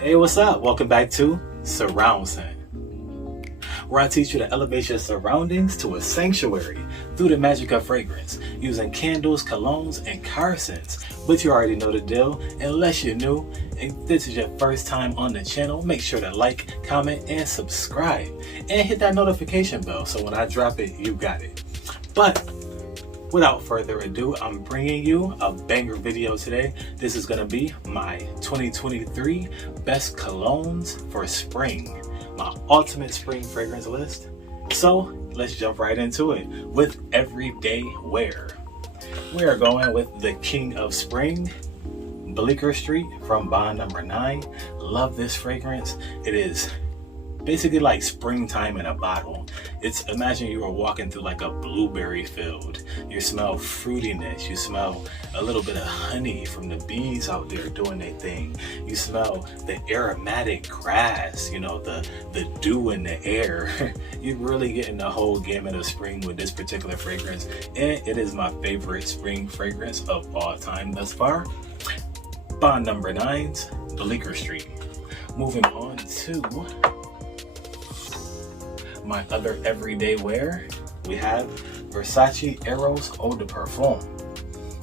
Hey, what's up? Welcome back to Surround Scent, where I teach you to elevate your surroundings to a sanctuary through the magic of fragrance, using candles, colognes, and car scents. But you already know the deal. Unless you're new, if this is your first time on the channel, make sure to like, comment, and subscribe. And hit that notification bell so when I drop it, you got it. But without further ado, I'm bringing you a banger video today. This is going to be my 2023 best colognes for spring, my ultimate spring fragrance list. So let's jump right into it with everyday wear. We are going with the King of Spring, Bleecker Street from Bond Number 9. Love this fragrance. It is basically like springtime in a bottle. Imagine you are walking through like a blueberry field. You smell fruitiness. You smell a little bit of honey from the bees out there doing their thing. You smell the aromatic grass, the dew in the air. You're really getting the whole gamut of spring with this particular fragrance. And it is my favorite spring fragrance of all time thus far. Bond Number 9's Bleecker Street. Moving on to my other everyday wear, we have Versace Eros Eau de Parfum.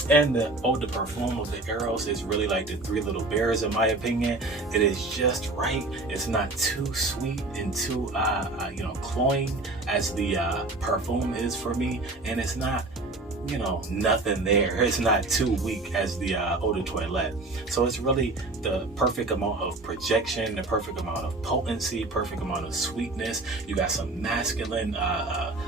And the Eau de Parfum of the Eros is really like the Three Little Bears in my opinion. It is just right. It's not too sweet and too cloying as the Parfum is for me, and it's not nothing there. It's not too weak as the Eau de Toilette. So it's really the perfect amount of projection, the perfect amount of potency, perfect amount of sweetness. You got some masculine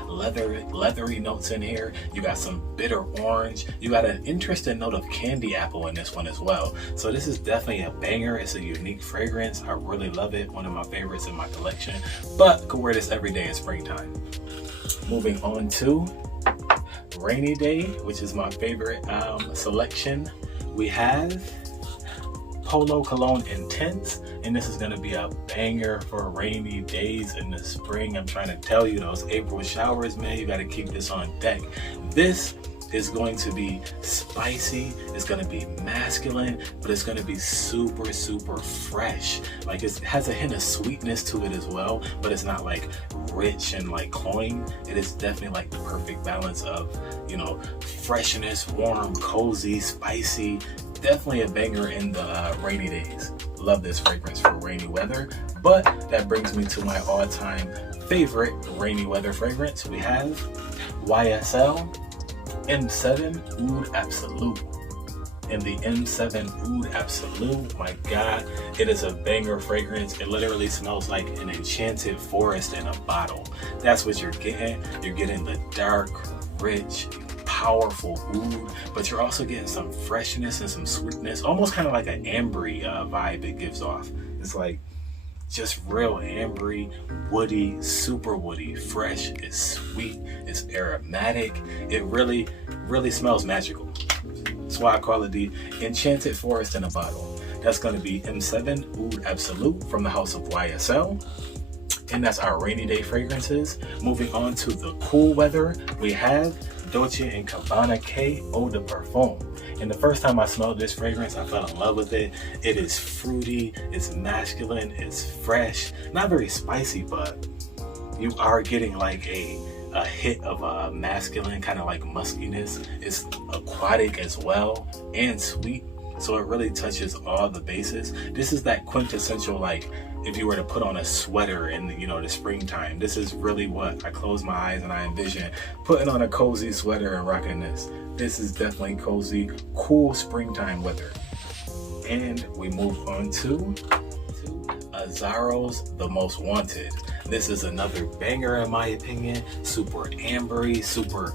leathery notes in here. You got some bitter orange. You got an interesting note of candy apple in this one as well. So this is definitely a banger. It's a unique fragrance. I really love it. One of my favorites in my collection, but could wear this every day in springtime. Moving on to Rainy Day, which is my favorite selection. We have Polo Cologne Intense, and this is going to be a banger for rainy days in the spring. I'm trying to tell you, those April showers, man, you got to keep this on deck. This is going to be spicy, it's going to be masculine, but it's going to be super fresh. Like, it has a hint of sweetness to it as well, but it's not like rich and like cloying. It is definitely like the perfect balance of freshness, warm, cozy, spicy. Definitely a banger in the rainy days. Love this fragrance for rainy weather. But that brings me to my all-time favorite rainy weather fragrance. We have YSL M7 Oud Absolute. And the M7 Oud Absolute, my God, it is a banger fragrance. It literally smells like an enchanted forest in a bottle. That's what you're getting. You're getting the dark, rich, powerful oud, but you're also getting some freshness and some sweetness, almost kind of like an ambery vibe it gives off. It's like just real ambery, woody, super woody, fresh, it's sweet, it's aromatic. It really smells magical. That's why I call it the enchanted forest in a bottle. That's going to be M7 Oud Absolute from the house of YSL. And that's our rainy day fragrances. Moving on to the cool weather, we have Dolce & Gabbana K Eau de Parfum. And the first time I smelled this fragrance, I fell in love with it. It is fruity, it's masculine, it's fresh, not very spicy, but you are getting like a hit of a masculine kind of like muskiness. It's aquatic as well and sweet. So it really touches all the bases. This is that quintessential, like, if you were to put on a sweater in the springtime, this is really what I close my eyes and I envision putting on a cozy sweater and rocking this. This is definitely cozy, cool springtime weather. And we move on to Azzaro's The Most Wanted. This is another banger in my opinion. Super ambery, super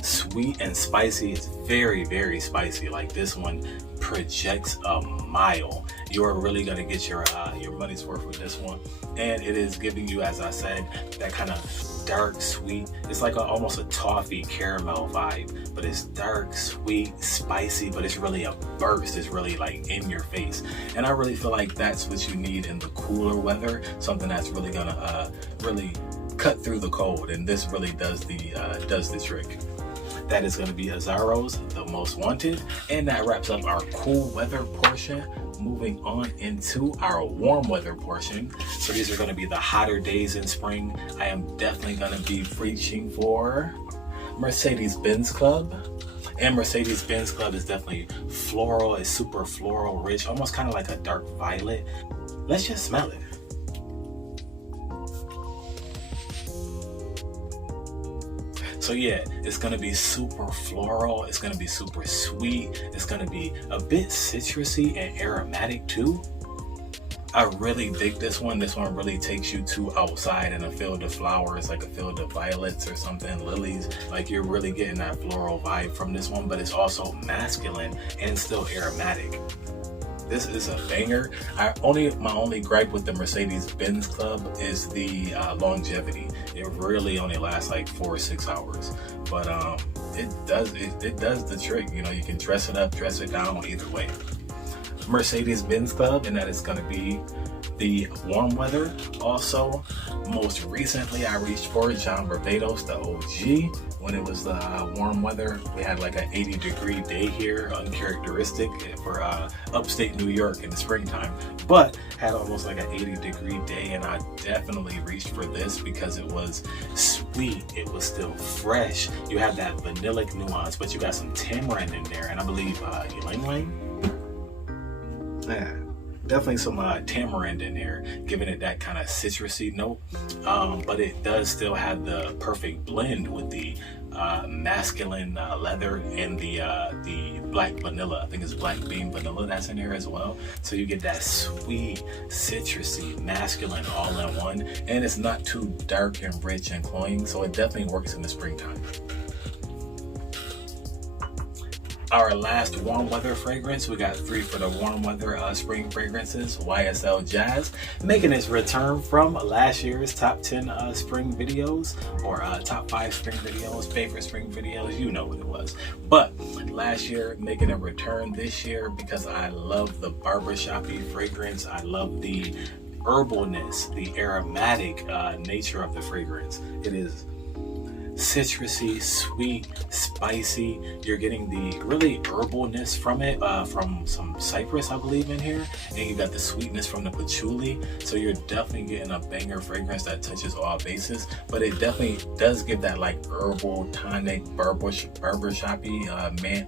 sweet and spicy. It's very spicy. Like, this one projects a mile. You're really gonna get your money's worth with this one, and it is giving you, as I said, that kind of dark, sweet. It's like almost a toffee caramel vibe, but it's dark, sweet, spicy, but it's really a burst. It's really like in your face, and I really feel like that's what you need in the cooler weather. Something that's really gonna really cut through the cold, and this really does the trick. That is going to be Azzaro's The Most Wanted, and that wraps up our cool weather portion. moving on into our warm weather portion. So these are going to be the hotter days in spring. I am definitely going to be reaching for Mercedes-Benz Club. And Mercedes-Benz Club is definitely floral. It's super floral rich, almost kind of like a dark violet. Let's just smell it. So yeah, it's gonna be super floral, it's gonna be super sweet, it's gonna be a bit citrusy and aromatic too. I really dig this one. This one really takes you to outside in a field of flowers, like a field of violets or something, lilies. Like you're really getting that floral vibe from this one, but it's also masculine and still aromatic. This is a banger. My only gripe with the Mercedes-Benz Club is the longevity. It really only lasts like 4 or 6 hours, but it does the trick. You know, you can dress it up, dress it down, either way. Mercedes-Benz Club, and that is going to be the warm weather. Also, most recently, I reached for John Barbados, the OG. When it was the warm weather, we had like an 80-degree day here, uncharacteristic for upstate New York in the springtime, but had almost like an 80-degree day, and I definitely reached for this because it was sweet, it was still fresh. You have that vanillic nuance, but you got some tamarind in there, and I believe ylang-ylang. Yeah, definitely some tamarind in there, giving it that kind of citrusy note, but it does still have the perfect blend with the masculine leather and the black vanilla. I think it's black bean vanilla that's in here as well. So you get that sweet, citrusy, masculine all in one, and it's not too dark and rich and cloying, so it definitely works in the springtime. Our last warm weather fragrance, we got 3 for the warm weather spring fragrances. YSL Jazz, making its return from last year's top 10 spring videos, or top 5 spring videos, favorite spring videos, you know what it was. But last year, making a return this year because I love the barbershop-y fragrance. I love the herbalness, the aromatic nature of the fragrance. It is citrusy, sweet, spicy. You're getting the really herbalness from it, from some cypress, I believe, in here, and you got the sweetness from the patchouli. So you're definitely getting a banger fragrance that touches all bases, but it definitely does give that like herbal, tonic, barbershop-y,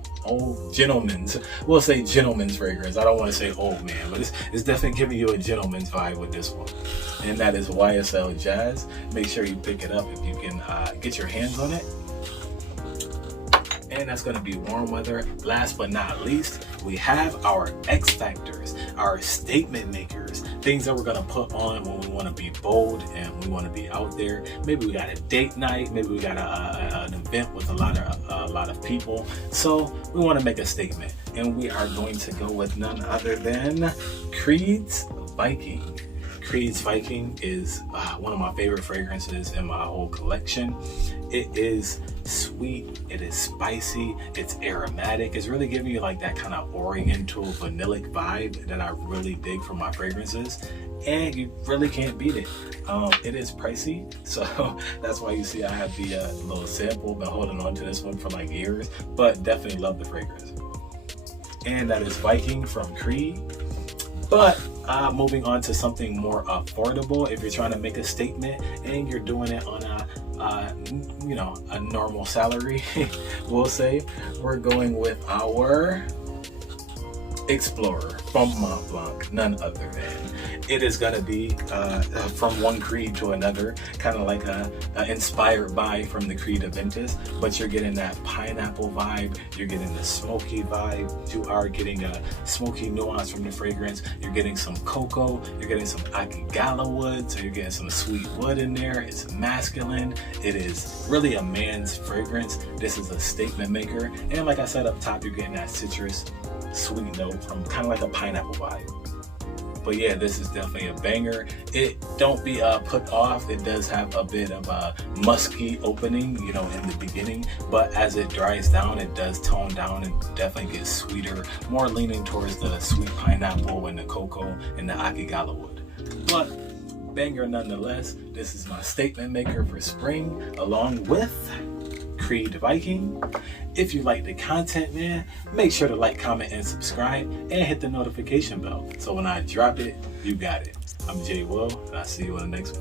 gentleman's, we'll say gentleman's fragrance. I don't want to say old man, but it's definitely giving you a gentleman's vibe with this one, and that is YSL Jazz. Make sure you pick it up if you can get your hands on it. And that's going to be warm weather. Last but not least, we have our X factors, our statement makers, things that we're going to put on when we want to be bold and we want to be out there. Maybe we got a date night, maybe we got an event with a lot of people, so we want to make a statement, and we are going to go with none other than Creed's Viking. Creed's Viking is one of my favorite fragrances in my whole collection. It is sweet, it is spicy, it's aromatic. It's really giving you like that kind of oriental vanillic vibe that I really dig from my fragrances, and you really can't beat it. It is pricey, so that's why you see I have the little sample. Been holding on to this one for like years, but definitely love the fragrance. And that is Viking from Creed. But moving on to something more affordable, if you're trying to make a statement and you're doing it on a normal salary, we'll say, we're going with our Explorer from Mont Blanc, none other than. It is going to be from one Creed to another, kind of like inspired by from the Creed Aventus, but you're getting that pineapple vibe, you're getting the smoky vibe, you are getting a smoky nuance from the fragrance, you're getting some cocoa, you're getting some akigala wood, so you're getting some sweet wood in there. It's masculine, it is really a man's fragrance. This is a statement maker, and like I said up top, you're getting that citrus sweet note from kind of like a pineapple vibe. But yeah, this is definitely a banger. It don't be put off. It does have a bit of a musky opening, in the beginning, but as it dries down, it does tone down and definitely gets sweeter, more leaning towards the sweet pineapple and the cocoa and the akigala wood. But banger nonetheless. This is my statement maker for spring, along with Creed Viking. If you like the content, man, make sure to like, comment, and subscribe, and hit the notification bell so when I drop it, you got it. I'm Jay Will, and I'll see you on the next one.